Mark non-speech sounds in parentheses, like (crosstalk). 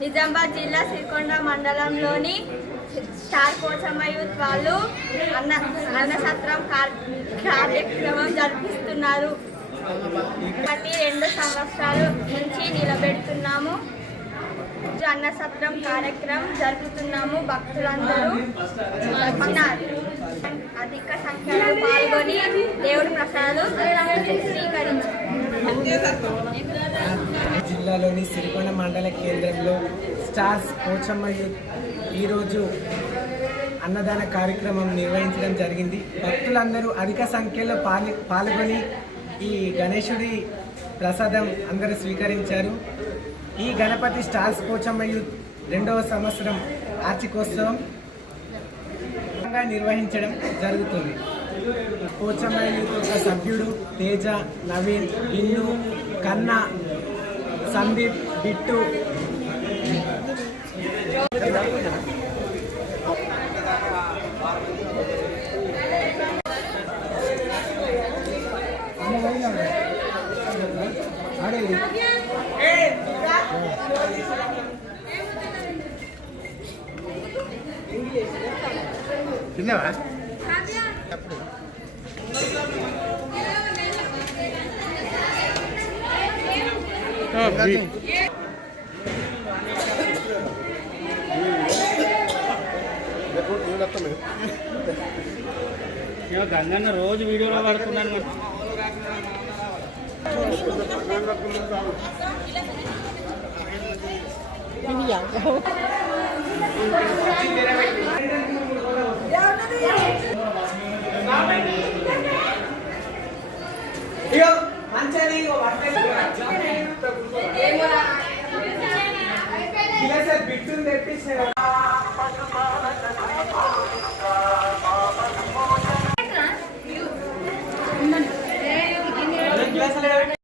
నిజామాబాద్ జిల్లా శ్రీకొండ మండలంలోని star Pochamma youth వాళ్ళు అన్న అన్నసత్రం కార్యక్రమం జరిపిస్తున్నారు. ప్రతి రెండు సంవత్సరాలు నుంచి నిలబెడుతున్నాము. అన్నసత్రం కార్యక్రమం జరుపుతున్నాము భక్తులందరూ. అధిక సంఖ్యలో పాల్గొని దేవుడి ప్రసాదాలు స్వీకరించారు. జిల్లాలోని సిరికొండ మండల కేంద్రంలో స్టార్స్ పోచమ్మ ఈరోజు అన్నదాన కార్యక్రమం నిర్వహించడం జరిగింది. భక్తులందరూ అధిక సంఖ్యలో పాల్ పాల్గొని ఈ గణేశుడి ప్రసాదం అందరూ స్వీకరించారు. ఈ గణపతి స్టార్స్ పోచమ్మ యూత్ రెండవ సంవత్సరం ఆర్చికోత్సవం నిర్వహించడం జరుగుతుంది. పోచమ్మ యూత్ యొక్క సభ్యుడు తేజ నవీన్ ఇల్లు కన్నా Sandeep Bittu. తిన్నావా గంగన్న రోజు వీడియోలో పడుతున్నాను మరి. (laughs) ఇగో మంచిది ఇగో వంటలు.